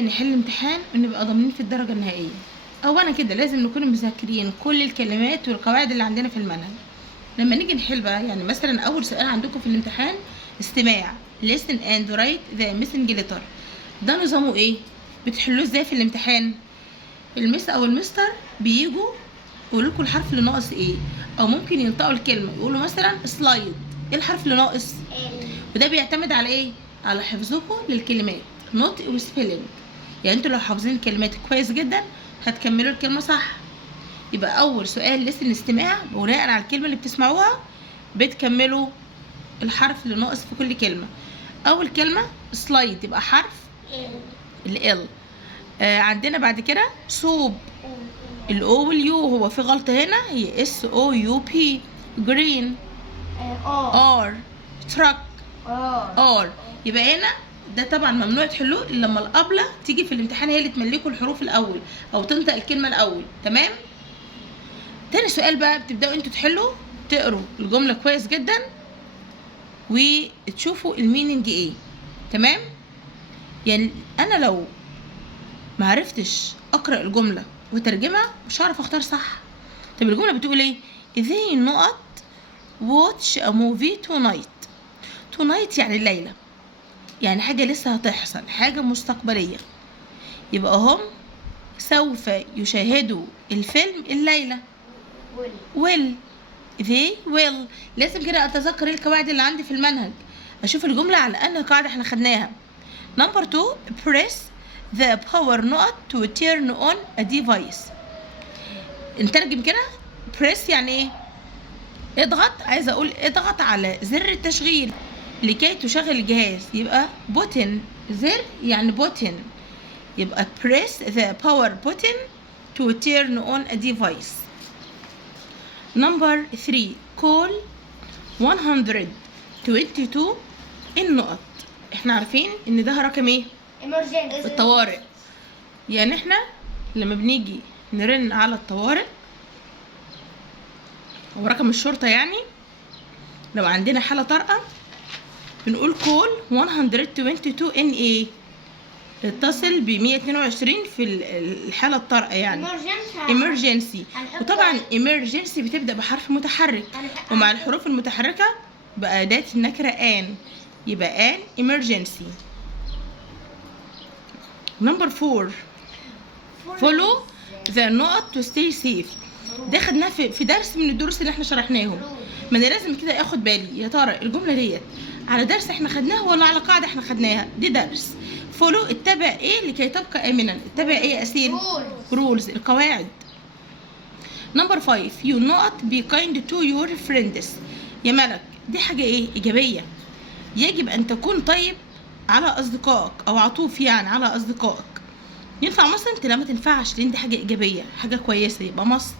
نحل امتحان ونبقى ضامنين في الدرجة النهائية. اولا كده لازم نكون مذاكرين كل الكلمات والقواعد اللي عندنا في المنهج. لما نيجي نحل بقى، يعني مثلا اول سؤال عندكم في الامتحان استماع listen and write the missing letter. ده نظامه ايه؟ بتحلوه ازاي في الامتحان؟ المس او المستر بيجوا يقولوا لكم الحرف اللي ناقص ايه، او ممكن ينطقوا الكلمه يقولوا مثلا سلايد، ايه الحرف اللي ناقص؟ وده بيعتمد على ايه؟ على حفظكم للكلمات، نطق وسبيلنج. يعني انتوا لو حافظين الكلمات كويس جدا هتكملوا الكلمه صح. يبقى اول سؤال لسن استماع، بناء على الكلمه اللي بتسمعوها بتكملوا الحرف اللي ناقص في كل كلمه. اول كلمه سلايد يبقى حرف ال. عندنا بعد كده صوب الاو واليو، هو في غلطه هنا، هي اس او يو بي. جرين ار. تراك ار. يبقى هنا ده طبعا ممنوع تحلوه الا لما الابله تيجي في الامتحان هي اللي تملكوا الحروف الاول او تنطق الكلمه الاول. تمام. تاني سؤال بقى بتبداوا انتوا تحلوا، تقروا الجمله كويس جدا وتشوفوا الميننج ايه. تمام. يعني انا لو معرفتش اقرا الجمله وترجمها مش هعرف اختار صح. طب الجمله بتقول ايه؟ they not watch a movie tonight. tonight يعني الليله، يعني حاجه لسه هتحصل، حاجه مستقبليه. يبقى هم سوف يشاهدوا الفيلم الليله. will. they will. لازم كده اتذكر القواعد اللي عندي في المنهج، اشوف الجمله على انهي قاعده احنا خدناها. نمبر 2 press the power not to turn on a device. نترجم كده. press يعني ايه؟ اضغط، عايزه اقول اضغط على زر التشغيل لكي تشغل الجهاز. يبقى button، زر يعني button. يبقى press the power button to turn on a device. number 3 call 122 النقط. احنا عارفين ان ده رقم ايه؟ الطوارئ. يعني احنا لما بنيجي نرن على الطوارئ او رقم الشرطه، يعني لو عندنا حاله طارئه بنقول كول 122 ان ايه؟ اتصل ب 122 في الحاله الطارئه، يعني emergency. وطبعا emergency بتبدا بحرف متحرك، ومع الحروف المتحركه بأداة النكره ان، يبقى ان emergency. نمبر 4 follow the نقط to stay safe. ده خدناه في درس من الدروس اللي احنا شرحناهم. ما انا لازم كده اخد بالي يا ترى الجمله ديت على درس احنا خدناه ولا على قاعده احنا خدناها. دي درس. فولو اتبع ايه لكي تبقى امنا. اتبع ايه يا اسيل؟ رولز، القواعد. نمبر 5 you not be kind to your friends. يا ملك، دي حاجه ايه؟ ايجابيه. يجب ان تكون طيب على اصدقائك او عطوف يعني على اصدقائك. ينفع مثلا لا ما تنفعش لان دي حاجه ايجابيه، حاجه كويسه، يبقى مصد.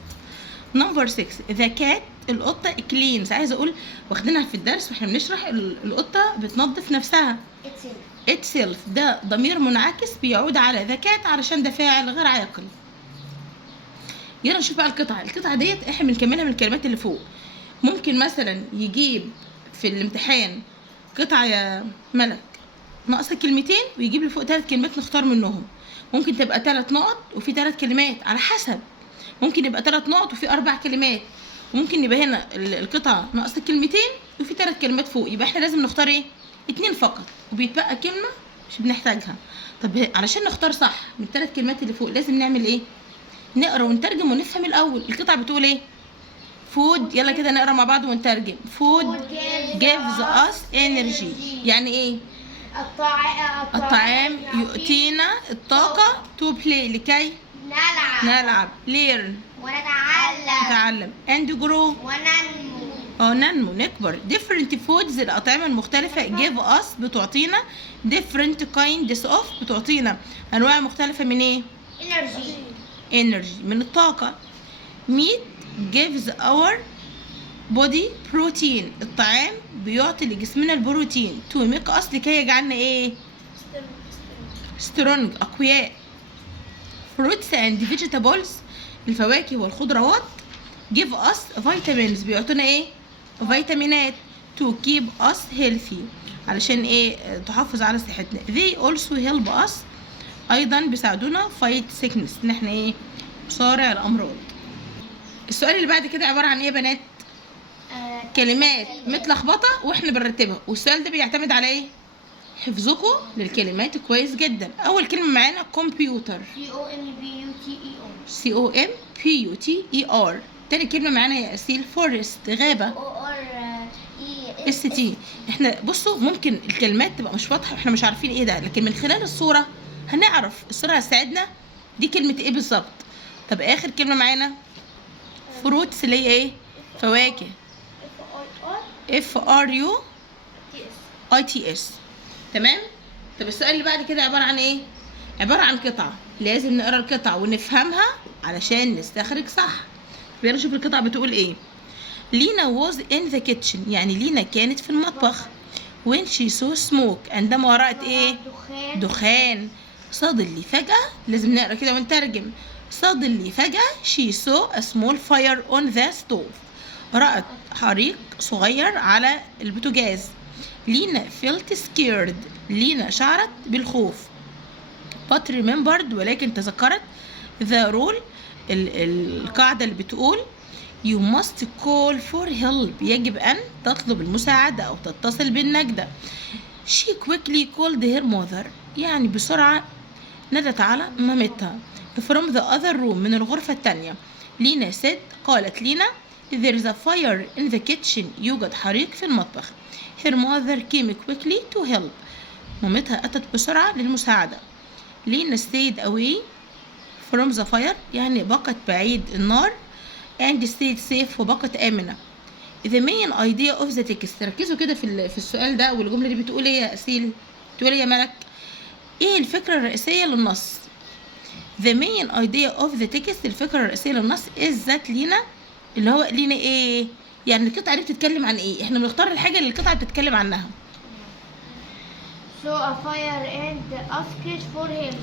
نمبر 6 ذا كات القطه كلينز. عايزه اقول واخدينها في الدرس واحنا بنشرح القطه بتنظف نفسها. itself ده ضمير منعكس بيعود على ذا كات علشان ده فاعل غير عاقل. يلا نشوف بقى القطعه ديت احنا بنكملها من الكلمات اللي فوق. ممكن مثلا يجيب في الامتحان قطعه يا ملك ناقصه كلمتين ويجيب لي فوق 3 كلمات نختار منهم. ممكن تبقى 3 نقط وفي 3 كلمات على حسب. ممكن يبقى 3 نقط وفي 4 كلمات. وممكن يبقى هنا القطعه ناقصه كلمتين وفي 3 كلمات فوق. يبقى احنا لازم نختار ايه؟ 2 فقط وبيتبقى كلمه مش بنحتاجها. طب علشان نختار صح من 3 كلمات اللي فوق لازم نعمل ايه؟ نقرا ونترجم ونفهم الاول القطعه بتقول ايه. فود. يلا كده نقرا مع بعض ونترجم. فود gives us energy. يعني ايه؟ الطعام يؤتينا الطاقة. to play لكي نلعب. learn نتعلم. and grow ننمو نكبر. different foods الأطعمة المختلفة. give us بتعطينا. different kinds of بتعطينا أنواع مختلفة من ايه؟ energy من الطاقة. meat gives our body protein. الطعام بيعطي لجسمنا البروتين. to make us لكي يجعلنا ايه؟ strong أقوياء. fruits and vegetables الفواكه والخضروات. give us vitamins بيعطونا ايه؟ فيتامينات. to keep us healthy علشان ايه؟ تحافظ على صحتنا. they also help us ايضا بيساعدونا فايت سيكنس، ان احنا ايه، نصارع الامراض. السؤال اللي بعد كده عباره عن ايه يا بنات؟ كلمات متلخبطه واحنا بنرتبها، والسؤال ده بيعتمد على ايه؟ حفظكم للكلمات كويس جدا. اول كلمه معانا كمبيوتر، COMPUTER. تاني كلمه معانا يا اسيل فورست، غابه، ST. احنا بصوا ممكن الكلمات تبقى مش واضحه واحنا مش عارفين ايه ده، لكن من خلال الصوره هنعرف. الصوره هتساعدنا دي كلمه ايه بالظبط. طب اخر كلمه معانا فروتس، اللي هي ايه؟ فواكه، FRUITS. تمام. طب السؤال اللي بعد كده عباره عن ايه؟ عباره عن قطعه، لازم نقرا القطعه ونفهمها علشان نستخرج صح. يلا نشوف القطعه بتقول ايه. لينا was in the kitchen، يعني لينا كانت في المطبخ. when she saw smoke، عندما رأت ايه؟ دخان. suddenly، فجأة، لازم نقرا كده ونترجم. suddenly، فجأة she saw a small fire on the stove، رأت حريق صغير على البوتاجاز. لينا felt scared، لينا شعرت بالخوف. but remembered، ولكن تذكرت the rule، القاعدة اللي بتقول you must call for help، يجب أن تطلب المساعدة أو تتصل بالنجدة. she quickly called her mother، يعني بسرعة ندت على مامتها. from the other room، من الغرفة التانية. لينا said، قالت لينا there is a fire in the kitchen، يوجد حريق في المطبخ. her mother came quickly to help، مامتها أتت بسرعة للمساعدة. لينا stayed away from the fire، يعني بقت بعيد النار. and stayed safe، وبقت آمنة. the main idea of the text، ركزوا كده في السؤال ده والجملة دي بتقول ايه يا أسيل؟ بتقول ايه يا ملك؟ ايه الفكرة الرئيسية للنص؟ the main idea of the text، الفكرة الرئيسية للنص is that لينا، اللي هو لينا ايه؟ يعني القطعة دي بتتكلم عن ايه؟ احنا بنختار الحاجة اللي القطعة بتتكلم عنها. saw a fire and asked for help.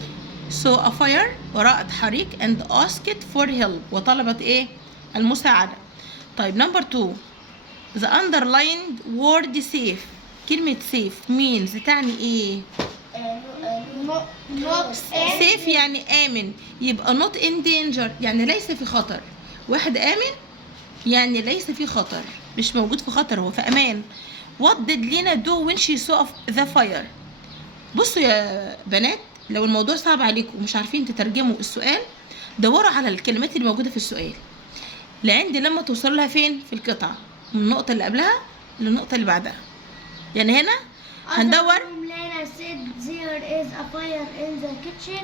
saw a fire، ورأت حريق and asked for help، وطلبت ايه؟ المساعدة. طيب نمبر 2، the underlined word safe، كلمة safe means تعني ايه؟ not safe يعني آمن، يبقى not in danger يعني ليس في خطر. واحد آمن يعني ليس في خطر، مش موجود في خطر، هو في أمان. what did لينا do when she saw the fire؟ بصوا يا بنات، لو الموضوع صعب عليكم ومش عارفين تترجموا السؤال، دوروا على الكلمات اللي موجودة في السؤال لعند لما توصل لها فين في القطعة، من النقطة اللي قبلها للنقطة اللي بعدها. يعني هنا هندور، Lena said there is a fire in the kitchen.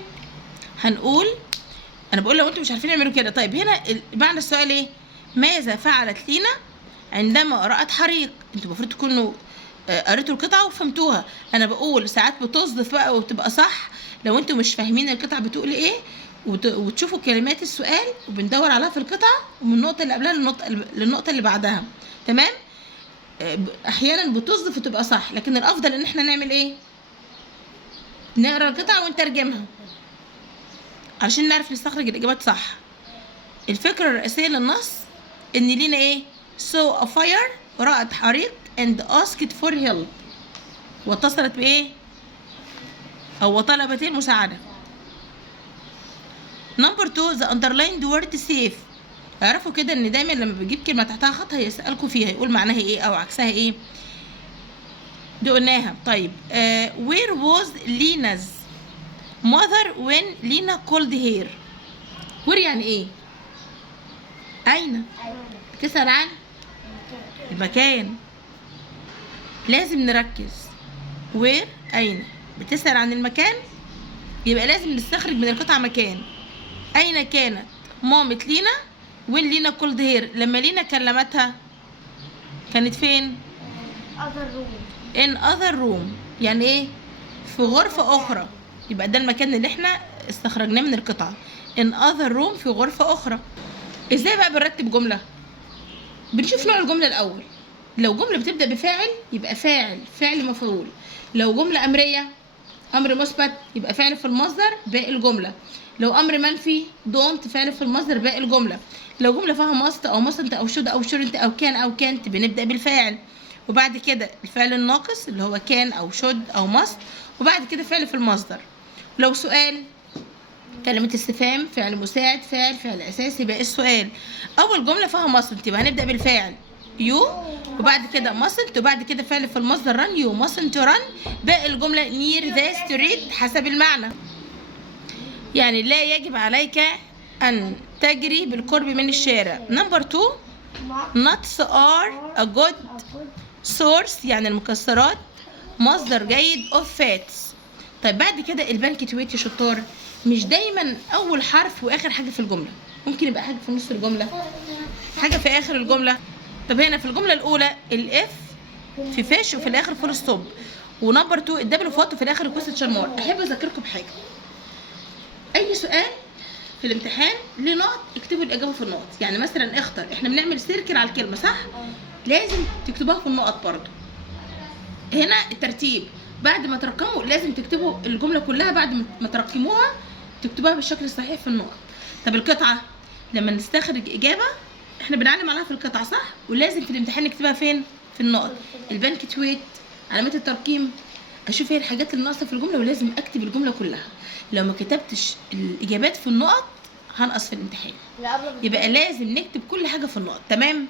هنقول، انا بقول لو انتم مش عارفين اعملوا كده. طيب هنا معنى السؤال ايه؟ ماذا فعلت لينا عندما رأت حريق؟ انتوا المفروض تكونوا قريتوا القطعة وفهمتوها. انا بقول ساعات بتصدف بقى وبتبقى صح لو انتوا مش فاهمين القطعة بتقول ايه، وتشوفوا كلمات السؤال وبندور عليها في القطعة ومن النقطة اللي قبلها للنقطة اللي بعدها. تمام. احيانا بتصدف وتبقى صح، لكن الافضل ان احنا نعمل ايه؟ نقرا القطعة ونترجمها علشان نعرف نستخرج الاجابات صح. الفكرة الرئيسية للنص ان لينا ايه؟ saw a fire، رأت حريق and asked for help، واتصلت بايه؟ او طلبت المساعدة. نمبر 2، the underlined word safe. اعرفوا كده ان دايما لما بجيب كلمة تحتها خط هيسألكوا فيها يقول معناها ايه او عكسها ايه. دي قلناها. طيب where was Lena's mother when Lena called her؟ where يعني ايه؟ أين؟ تسأل عن المكان، لازم نركز. where أين؟ بتسأل عن المكان، يبقى لازم نستخرج من القطعة مكان. أين كانت مامة لينا when لينا called her؟ لما لينا كلمتها كانت فين؟ other room. in other room يعني ايه؟ في غرفة أخرى، يبقى ده المكان اللي احنا استخرجناه من القطعة. in other room في غرفة أخرى. ازاي بقى بنرتب جملة؟ بنشوف نوع الجملة الأول. لو جملة بتبدأ بفاعل يبقى فاعل، فعل مفعول. لو جملة أمرية، أمر مثبت، يبقى فعل في المصدر باقي الجملة. لو أمر منفي don't، فعل في المصدر باقي الجملة. لو جملة فيها must أو mustn't أو should أو shouldn't أو can أو can't بنبدأ بالفاعل، وبعد كده الفعل الناقص اللي هو can أو should أو must، وبعد كده فعل في المصدر. لو سؤال كلمة استفهام، فعل مساعد، فعل أساسي، باقي السؤال. أول جملة فيها mustn't يبقى هنبدأ بالفاعل you، وبعد كده mustn't، وبعد كده فعل في المصدر run، you mustn't run. باقي الجملة near the street حسب المعنى. يعني لا يجب عليك أن تجري بالقرب من الشارع. نمبر 2 nuts are a good source يعني المكسرات مصدر جيد of fats. طيب بعد كده البنكتويت يا شطار مش دايما اول حرف واخر حاجه في الجمله، ممكن يبقى حاجه في نص الجمله، حاجه في اخر الجمله. طب هنا في الجمله الاولى الاف في فيش وفي الاخر فول ستوب، ونمبر 2 الدبل فوت وفي الاخر كويستشن مارك. احب اذكركم بحاجه، اي سؤال في الامتحان ليه نقط اكتبوا الاجابه في النقط. يعني مثلا اختر، احنا بنعمل سيركل على الكلمه صح، لازم تكتبوها في النقط برضو. هنا الترتيب بعد ما ترقموا لازم تكتبوا الجمله كلها، بعد ما ترقموها تكتبوها بالشكل الصحيح في النقط. طب القطعه لما نستخرج اجابه احنا بنعلم عليها في القطعه صح، ولازم في الامتحان نكتبها فين؟ في النقط. البنكتويت، علامات الترقيم، اشوف ايه الحاجات اللي ناقصه في الجمله ولازم اكتب الجمله كلها. لو ما كتبتش الاجابات في النقط هنقص في الامتحان، يبقى لازم نكتب كل حاجه في النقط. تمام؟